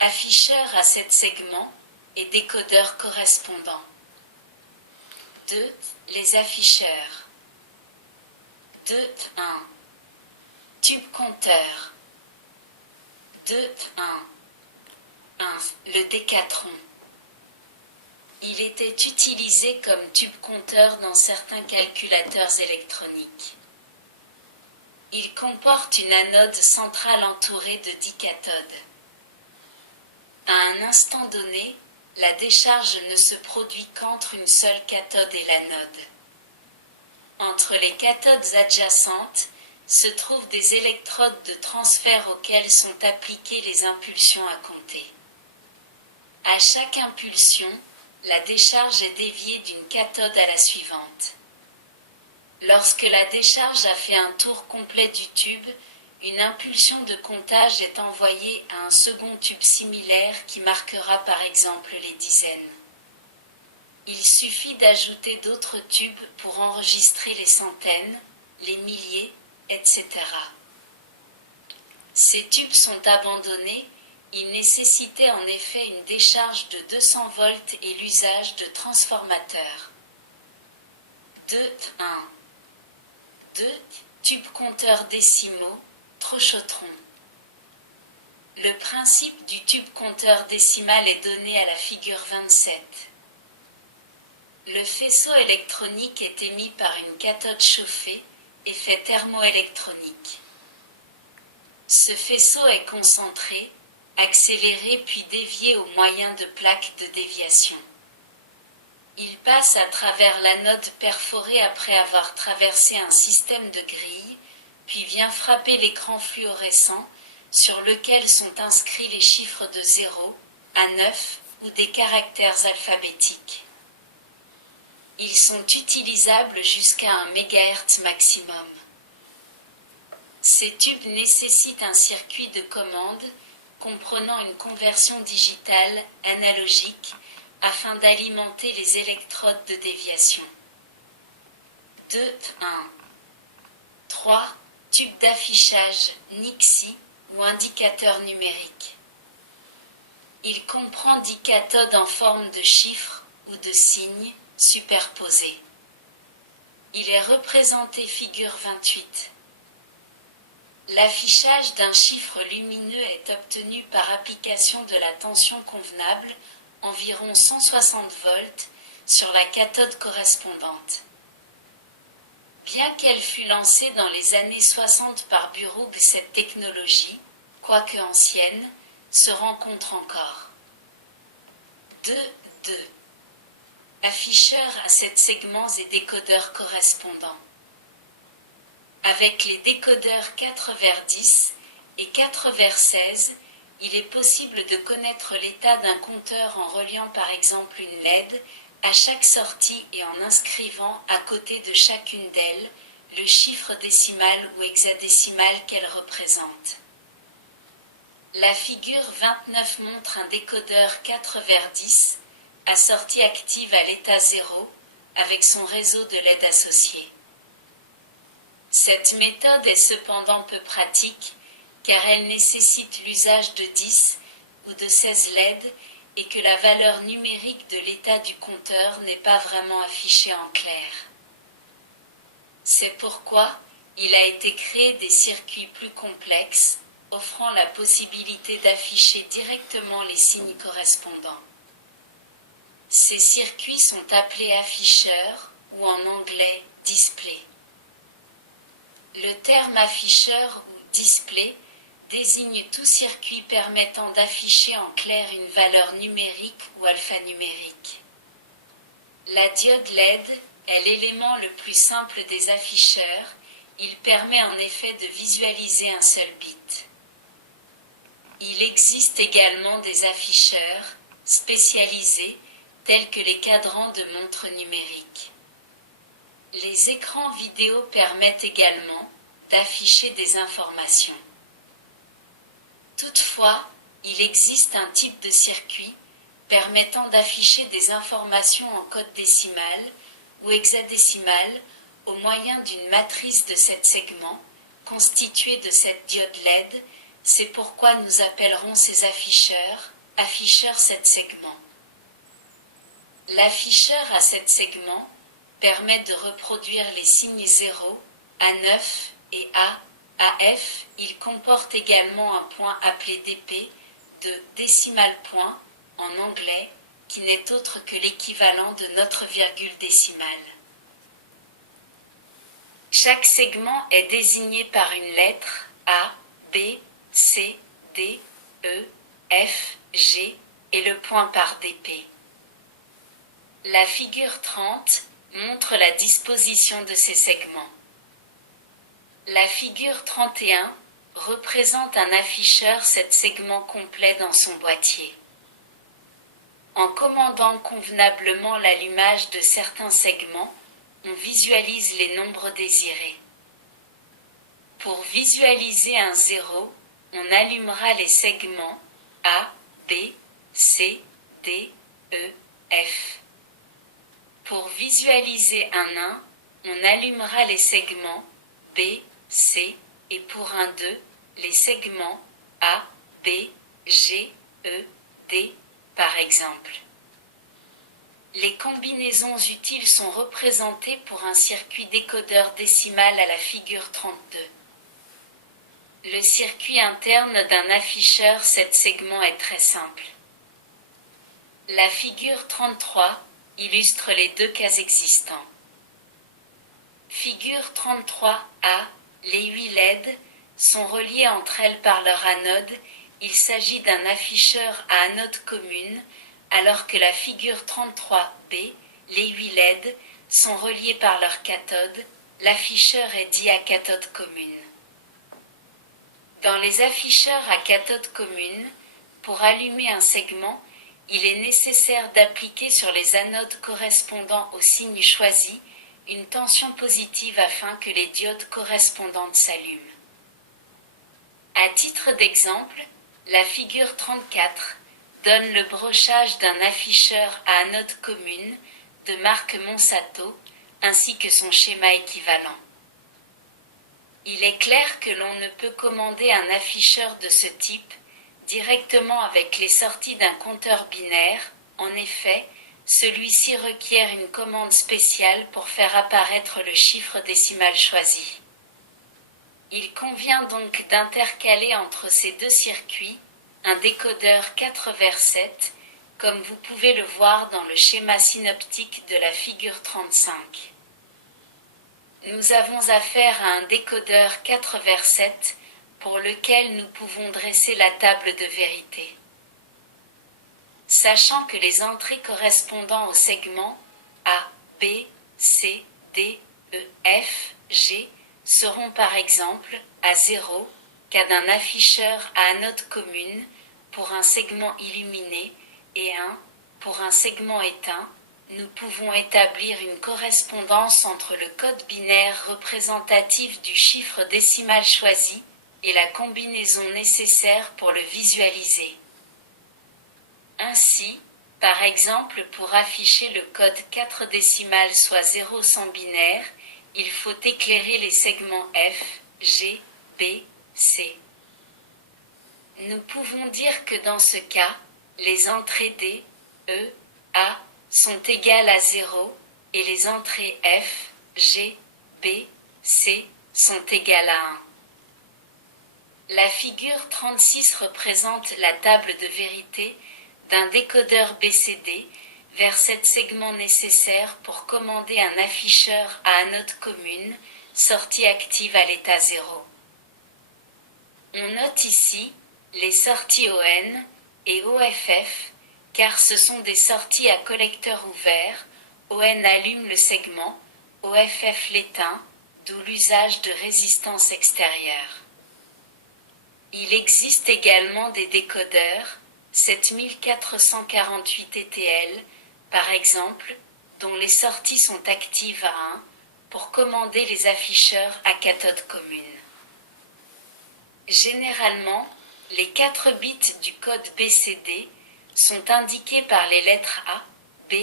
Afficheur à 7 segments et décodeur correspondant. 2. Les afficheurs. 2.1 Tube compteur. 2.1 Le décatron. Il était utilisé comme tube compteur dans certains calculateurs électroniques. Il comporte une anode centrale entourée de 10 cathodes. À un instant donné, la décharge ne se produit qu'entre une seule cathode et l'anode. Entre les cathodes adjacentes se trouvent des électrodes de transfert auxquelles sont appliquées les impulsions à compter. À chaque impulsion, la décharge est déviée d'une cathode à la suivante. Lorsque la décharge a fait un tour complet du tube, une impulsion de comptage est envoyée à un second tube similaire qui marquera par exemple les dizaines. Il suffit d'ajouter d'autres tubes pour enregistrer les centaines, les milliers, etc. Ces tubes sont abandonnés, ils nécessitaient en effet une décharge de 200 volts et l'usage de transformateurs. 2.1 2. Tubes compteurs décimaux, trochotron. Le principe du tube compteur décimal est donné à la figure 27. Le faisceau électronique est émis par une cathode chauffée, effet thermoélectronique. Ce faisceau est concentré, accéléré puis dévié au moyen de plaques de déviation. Il passe à travers l'anode perforée après avoir traversé un système de grilles, puis vient frapper l'écran fluorescent sur lequel sont inscrits les chiffres de 0 à 9 ou des caractères alphabétiques. Ils sont utilisables jusqu'à 1 MHz maximum. Ces tubes nécessitent un circuit de commande comprenant une conversion digitale analogique afin d'alimenter les électrodes de déviation. 2.1 3. Tube d'affichage NIXI ou indicateur numérique. Il comprend 10 cathodes en forme de chiffres ou de signes superposés. Il est représenté figure 28. L'affichage d'un chiffre lumineux est obtenu par application de la tension convenable, environ 160 volts, sur la cathode correspondante. Bien qu'elle fût lancée dans les années 60 par Burroughs, cette technologie, quoique ancienne, se rencontre encore. 2.2 Afficheur à 7 segments et décodeurs correspondants. Avec les décodeurs 4/10 et 4/16, il est possible de connaître l'état d'un compteur en reliant par exemple une LED à chaque sortie et en inscrivant à côté de chacune d'elles le chiffre décimal ou hexadécimal qu'elle représente. La figure 29 montre un décodeur 4/10 à sortie active à l'état 0 avec son réseau de LED associé. Cette méthode est cependant peu pratique car elle nécessite l'usage de 10 ou de 16 LED et que la valeur numérique de l'état du compteur n'est pas vraiment affichée en clair. C'est pourquoi il a été créé des circuits plus complexes, offrant la possibilité d'afficher directement les signes correspondants. Ces circuits sont appelés afficheurs ou en anglais display. Le terme afficheur ou display désigne tout circuit permettant d'afficher en clair une valeur numérique ou alphanumérique. La diode LED est l'élément le plus simple des afficheurs, il permet en effet de visualiser un seul bit. Il existe également des afficheurs spécialisés tels que les cadrans de montres numériques. Les écrans vidéo permettent également d'afficher des informations. Toutefois, il existe un type de circuit permettant d'afficher des informations en code décimal ou hexadécimal au moyen d'une matrice de 7 segments constituée de cette diode LED, C'est pourquoi nous appellerons ces afficheurs, afficheurs 7 segments. L'afficheur à 7 segments permet de reproduire les signes 0, A9 et AF. Il comporte également un point appelé dp, de décimal point, en anglais, qui n'est autre que l'équivalent de notre virgule décimale. Chaque segment est désigné par une lettre A, B, C, D, E, F, G et le point par dp. La figure 30 montre la disposition de ces segments. La figure 31 représente un afficheur 7 segments complet dans son boîtier. En commandant convenablement l'allumage de certains segments, on visualise les nombres désirés. Pour visualiser un 0, on allumera les segments A, B, C, D, E, F. Pour visualiser un 1, on allumera les segments B, C et pour un 2, les segments A, B, G, E, D, par exemple. Les combinaisons utiles sont représentées pour un circuit décodeur décimal à la figure 32. Le circuit interne d'un afficheur 7 segments est très simple. La figure 33 illustre les deux cas existants. Figure 33A, les 8 LED sont reliés entre elles par leur anode. Il s'agit d'un afficheur à anode commune, alors que la figure 33B, les 8 LED, sont reliés par leur cathode. L'afficheur est dit à cathode commune. Dans les afficheurs à cathode commune, pour allumer un segment, il est nécessaire d'appliquer sur les anodes correspondant au signe choisi une tension positive afin que les diodes correspondantes s'allument. À titre d'exemple, la figure 34 donne le brochage d'un afficheur à anode commune de marque Monsanto, ainsi que son schéma équivalent. Il est clair que l'on ne peut commander un afficheur de ce type directement avec les sorties d'un compteur binaire. En effet, celui-ci requiert une commande spéciale pour faire apparaître le chiffre décimal choisi. Il convient donc d'intercaler entre ces deux circuits un décodeur 4/7, comme vous pouvez le voir dans le schéma synoptique de la figure 35. Nous avons affaire à un décodeur 4/7 pour lequel nous pouvons dresser la table de vérité. Sachant que les entrées correspondant aux segments A, B, C, D, E, F, G seront par exemple à 0, cas d'un afficheur à anode commune pour un segment illuminé et 1 pour un segment éteint, nous pouvons établir une correspondance entre le code binaire représentatif du chiffre décimal choisi et la combinaison nécessaire pour le visualiser. Ainsi, par exemple, pour afficher le code 4 décimal soit 0 sans binaire, il faut éclairer les segments F, G, B, C. Nous pouvons dire que dans ce cas, les entrées D, E, A sont égales à 0 et les entrées F, G, B, C sont égales à 1. La figure 36 représente la table de vérité d'un décodeur BCD vers 7 segments nécessaires pour commander un afficheur à anode commune, sortie active à l'état 0. On note ici les sorties ON et OFF, car ce sont des sorties à collecteur ouvert. ON allume le segment, OFF l'éteint, d'où l'usage de résistance extérieure. Il existe également des décodeurs 7448 ETL, par exemple, dont les sorties sont actives à 1 pour commander les afficheurs à cathode commune. Généralement, les 4 bits du code BCD sont indiqués par les lettres A, B,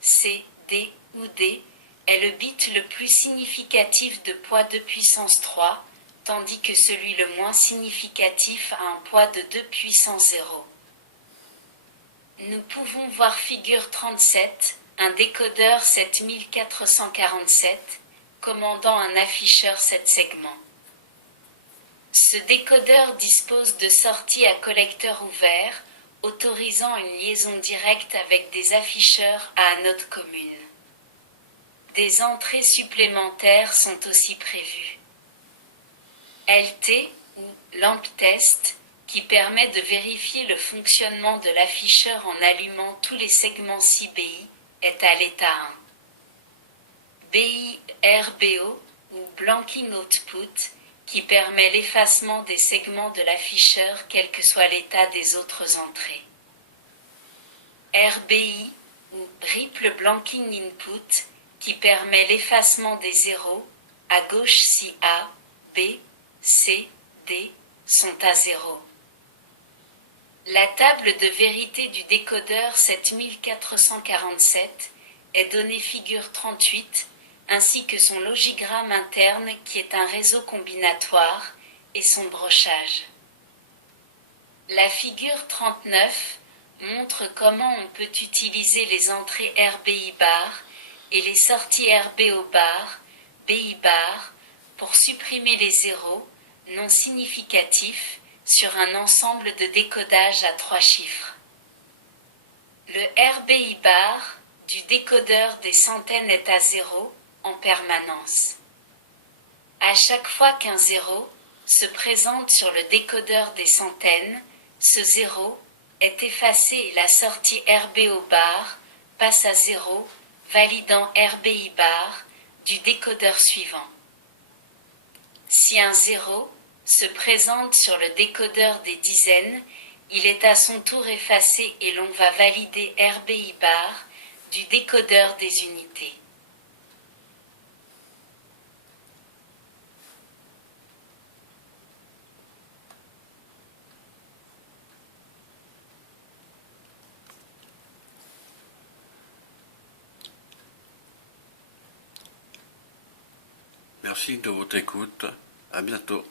C, D ou D, est le bit le plus significatif de poids 2 puissance 3, tandis que celui le moins significatif a un poids de 2 puissance 0. Nous pouvons voir figure 37, un décodeur 7447, commandant un afficheur 7 segments. Ce décodeur dispose de sorties à collecteur ouvert, autorisant une liaison directe avec des afficheurs à anode commune. Des entrées supplémentaires sont aussi prévues. LT ou lamp test, qui permet de vérifier le fonctionnement de l'afficheur en allumant tous les segments CBI, est à l'état 1. BI RBO ou Blanking Output, qui permet l'effacement des segments de l'afficheur quel que soit l'état des autres entrées. RBI ou Ripple Blanking Input, qui permet l'effacement des zéros, à gauche si A, B, C, D sont à 0. La table de vérité du décodeur 7447 est donnée figure 38, ainsi que son logigramme interne qui est un réseau combinatoire, et son brochage. La figure 39 montre comment on peut utiliser les entrées RBI bar et les sorties RBO bar, BI bar, pour supprimer les zéros non significatifs sur un ensemble de décodage à 3 chiffres. Le RBI bar du décodeur des centaines est à 0 en permanence. À chaque fois qu'un 0 se présente sur le décodeur des centaines, ce 0 est effacé et la sortie RBO bar passe à 0, validant RBI bar du décodeur suivant. Si un 0 se présente sur le décodeur des dizaines, il est à son tour effacé et l'on va valider RBI bar du décodeur des unités. Merci de votre écoute. À bientôt.